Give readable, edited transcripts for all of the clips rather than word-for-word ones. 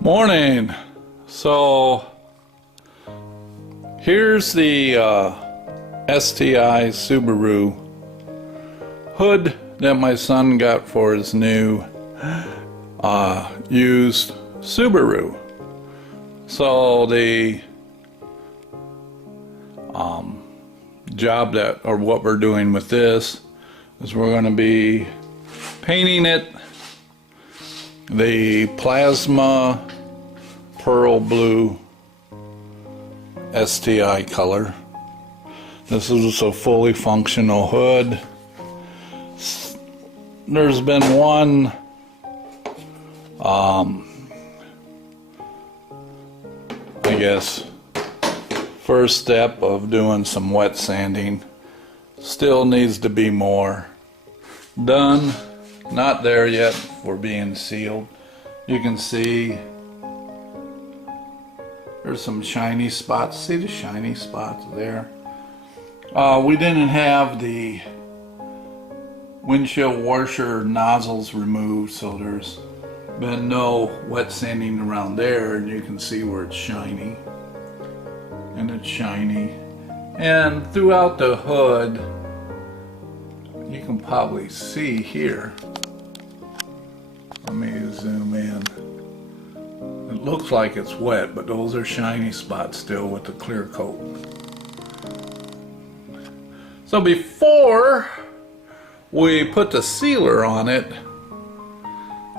Morning. So here's the STI Subaru hood that my son got for his new used Subaru. So the job that, or what we're doing with this, is we're going to be painting it the plasma pearl blue STI color. This is a fully functional hood. There's been one I guess first step of doing some wet sanding. Still needs to be more done. Not there yet for being sealed. You can see there's some shiny spots. See the shiny spots there? We didn't have the windshield washer nozzles removed, so there's been no wet sanding around there, and you can see where it's shiny. And it's shiny. And throughout the hood, you can probably see here. Let me zoom in. It looks like it's wet, but those are shiny spots still with the clear coat. So before we put the sealer on it,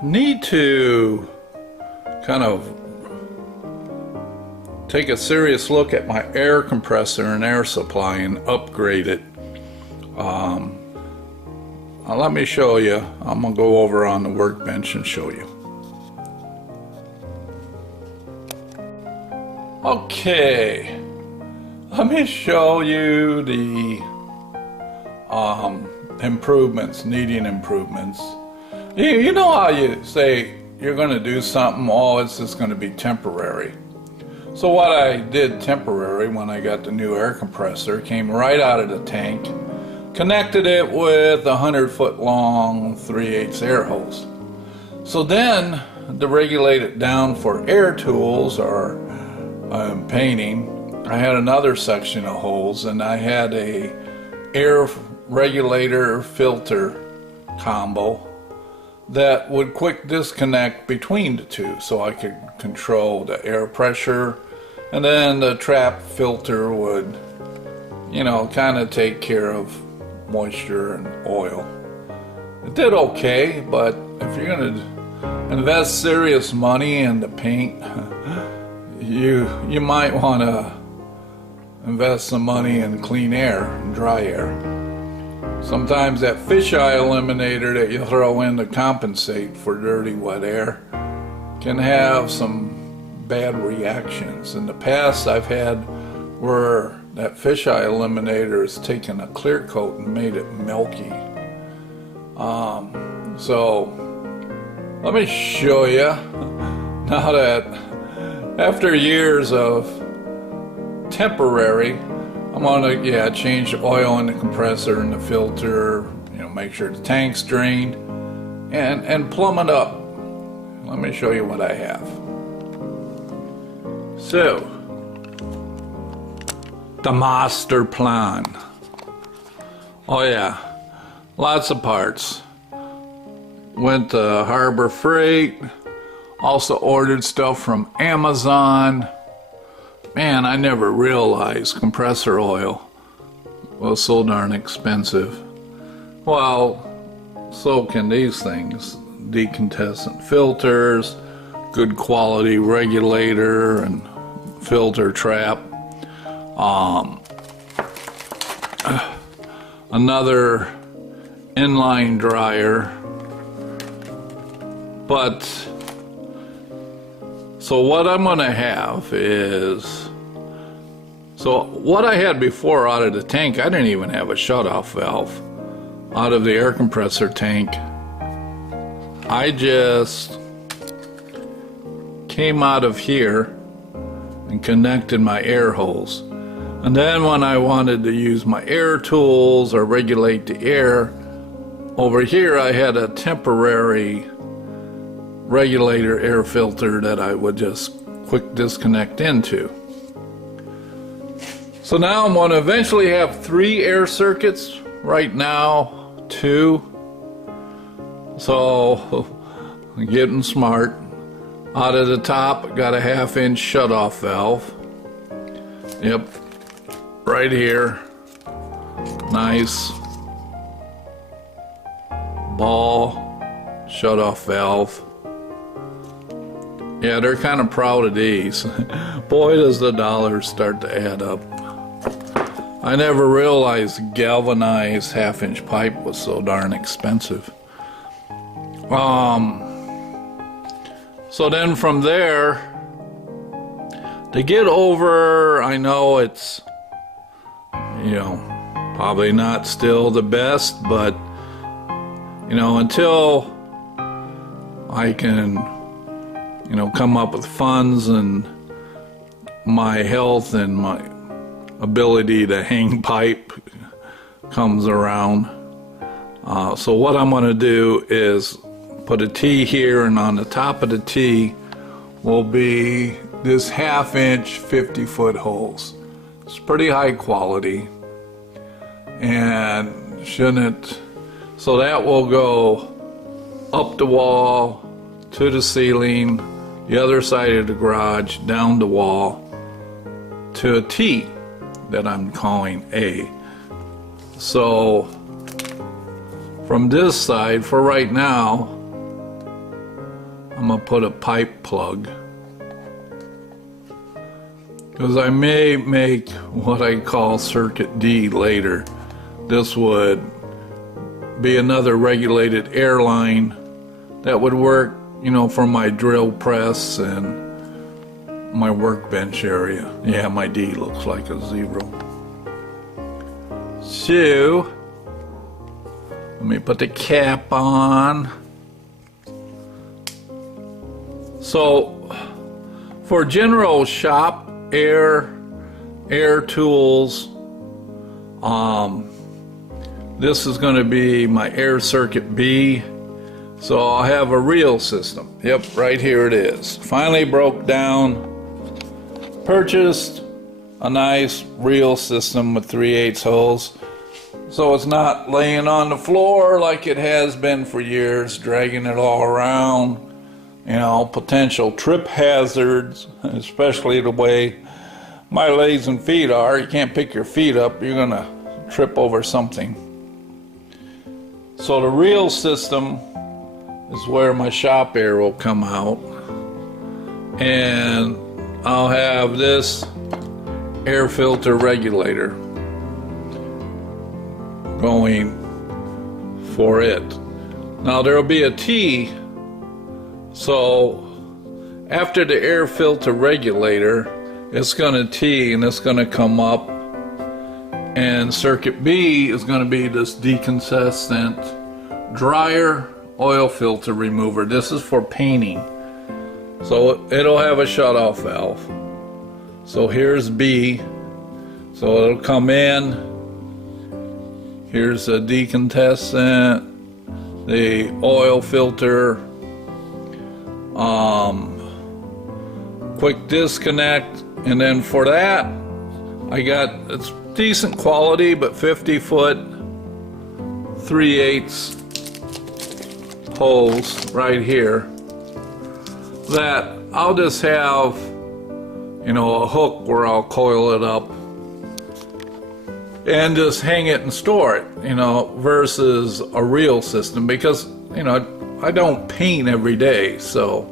need to kind of take a serious look at my air compressor and air supply and upgrade it. Let me show you. I'm gonna go over on the workbench and show you. Okay, let me show you the improvements, needing improvements. You know how you say you're gonna do something, oh, it's just gonna be temporary. So what I did temporary when I got the new air compressor, came right out of the tank, connected it with a 100-foot long 3/8 air hose. So then to regulate it down for air tools or painting, I had another section of holes, and I had a air regulator filter combo that would quick disconnect between the two, so I could control the air pressure, and then the trap filter would, you know, kind of take care of moisture and oil. It did okay, but if you're going to invest serious money in the paint, you might want to invest some money in clean air and dry air. Sometimes that fisheye eliminator that you throw in to compensate for dirty wet air can have some bad reactions. In the past I've had where that fisheye eliminator has taken a clear coat and made it milky. So let me show you now that after years of temporary, I'm gonna change the oil in the compressor and the filter, you know, make sure the tank's drained, and plumb it up. Let me show you what I have. So the master plan. Oh yeah, lots of parts. Went to Harbor Freight, also ordered stuff from Amazon. Man, I never realized compressor oil was so darn expensive. Well, so can these things. Decandescent filters, good quality regulator and filter trap. Another inline dryer. But so what I'm going to have is, so what I had before out of the tank, I didn't even have a shutoff valve out of the air compressor tank. I just came out of here and connected my air hose. And then when I wanted to use my air tools or regulate the air, over here I had a temporary regulator air filter that I would just quick disconnect into. So now I'm going to eventually have 3 air circuits. Right now 2. So I'm getting smart. Out of the top, got a 1/2-inch shutoff valve. Yep, right here. Nice ball shutoff valve. Yeah, they're kind of proud of these. Boy, does the dollars start to add up. I never realized galvanized 1/2-inch pipe was so darn expensive. So then from there, to get over, I know it's, you know, probably not still the best, but, you know, until I can, you know, come up with funds and my health and my ability to hang pipe comes around. So what I'm going to do is put a T here, and on the top of the T will be this 1/2-inch 50-foot holes. It's pretty high quality, and shouldn't, so that will go up the wall to the ceiling, the other side of the garage, down the wall to a T that I'm calling A. So from this side, for right now, I'm going to put a pipe plug, because I may make what I call circuit D later. This would be another regulated air line that would work, you know, for my drill press and my workbench area. Yeah, my D looks like a 0. So let me put the cap on. So for general shop air tools, this is going to be my air circuit B. So I'll have a reel system. Yep, right here it is. Finally broke down. Purchased a nice reel system with 3/8 holes, so it's not laying on the floor like it has been for years, dragging it all around. You know, potential trip hazards, especially the way my legs and feet are. You can't pick your feet up, you're gonna trip over something. So the reel system is where my shop air will come out, and I'll have this air filter regulator going for it. Now there'll be a T, so after the air filter regulator, it's going to T and it's going to come up, and circuit B is going to be this deconsistent dryer oil filter remover. This is for painting, so it'll have a shutoff valve. So here's B, so it'll come in. Here's a deconsistent, the oil filter, quick disconnect, and then for that I got, it's decent quality, but 50-foot 3/8 holes right here that I'll just have, you know, a hook where I'll coil it up and just hang it and store it, you know, versus a reel system, because, you know, I don't paint every day. So,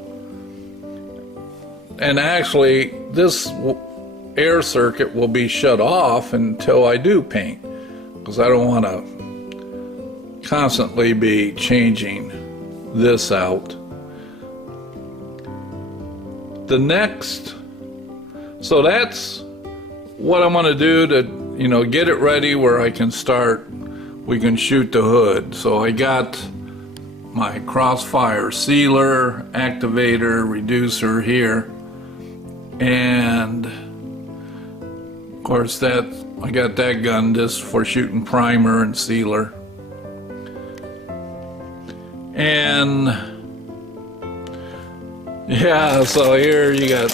and actually this air circuit will be shut off until I do paint, because I don't want to constantly be changing this out. The next, so that's what I'm going to do to, you know, get it ready where I can start, we can shoot the hood. So I got my crossfire sealer, activator, reducer here, and of course that, I got that gun just for shooting primer and sealer. And Yeah, so here you got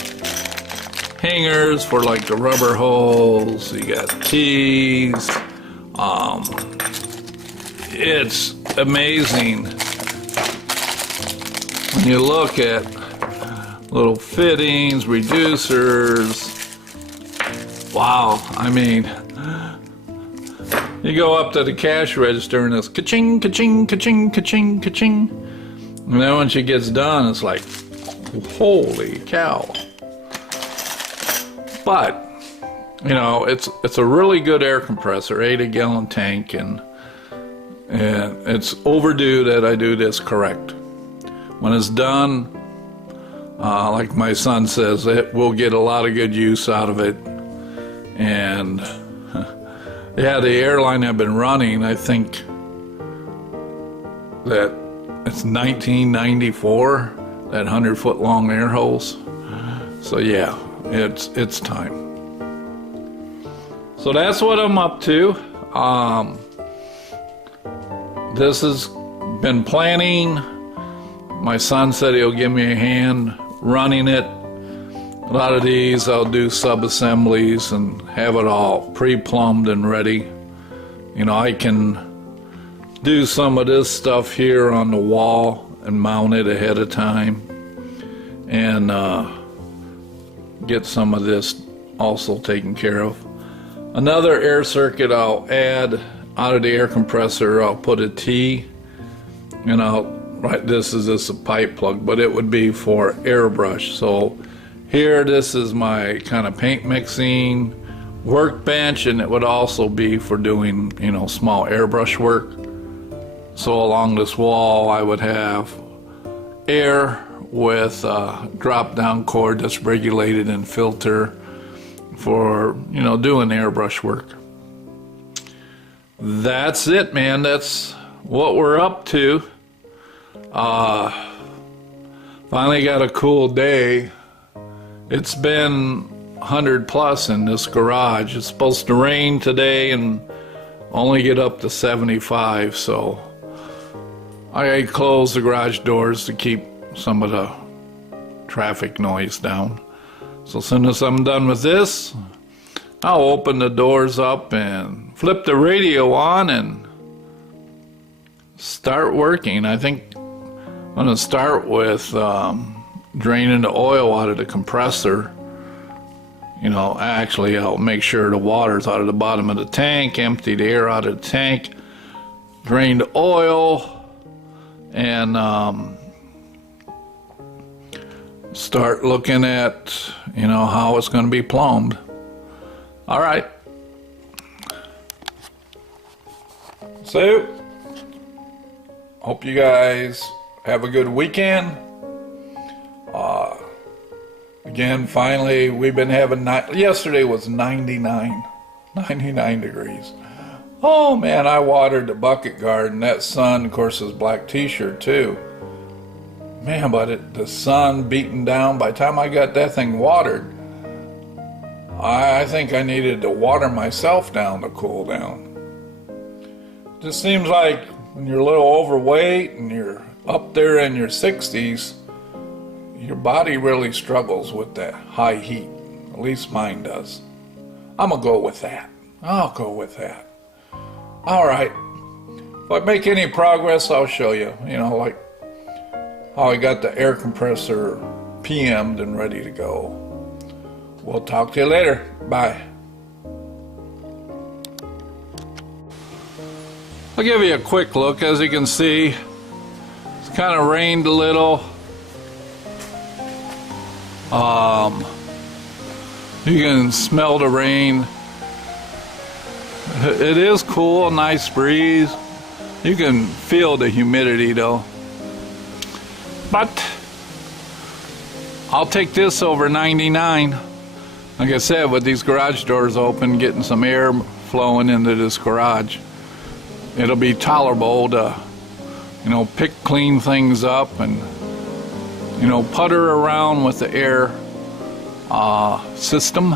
hangers for like the rubber hose, you got tees. It's amazing when you look at little fittings, reducers. Wow, I mean, you go up to the cash register and it's ka-ching, ka-ching, ka-ching, ka-ching, ka-ching. And then when she gets done, it's like, holy cow. But, you know, it's a really good air compressor, 80-gallon tank, and it's overdue that I do this correct. When it's done, like my son says, we'll get a lot of good use out of it. And yeah, the airline I've been running, I think that it's 1994, that 100-foot long air hose. So yeah, it's time. So that's what I'm up to. This has been planning. My son said he'll give me a hand running it. A lot of these I'll do sub-assemblies and have it all pre-plumbed and ready. You know, I can do some of this stuff here on the wall and mount it ahead of time, and get some of this also taken care of. Another air circuit I'll add out of the air compressor, I'll put a T, and this is just a pipe plug, but it would be for airbrush. So here, this is my kind of paint mixing workbench, and it would also be for doing, you know, small airbrush work. So along this wall, I would have air with a drop-down cord that's regulated and filter for, you know, doing airbrush work. That's it, man. That's what we're up to. Finally got a cool day. It's been 100 plus in this garage. It's supposed to rain today and only get up to 75, so I closed the garage doors to keep some of the traffic noise down. So as soon as I'm done with this, I'll open the doors up and flip the radio on and start working. I think I'm going to start with draining the oil out of the compressor. You know, actually I'll make sure the water's out of the bottom of the tank, empty the air out of the tank, drain the oil, and start looking at, you know, how it's going to be plumbed. All right. So, hope you guys have a good weekend. Again, finally, we've been having, yesterday was 99 degrees. Oh man, I watered the bucket garden. That sun, of course, is black t-shirt too. Man, but the sun beating down, by the time I got that thing watered, I think I needed to water myself down to cool down. Just seems like when you're a little overweight and you're up there in your 60s, your body really struggles with that high heat. At least mine does. I'm gonna go with that. I'll go with that. All right. If I make any progress, I'll show you. You know, like how I got the air compressor PM'd and ready to go. We'll talk to you later. Bye. I'll give you a quick look. As you can see, it's kind of rained a little. You can smell the rain. It is cool, a nice breeze. You can feel the humidity though. But I'll take this over 99. Like I said, with these garage doors open, getting some air flowing into this garage, it'll be tolerable to, you know, clean things up and, you know, putter around with the air system.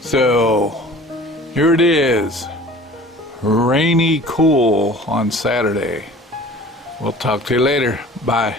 So here it is, rainy cool on Saturday. We'll talk to you later. Bye.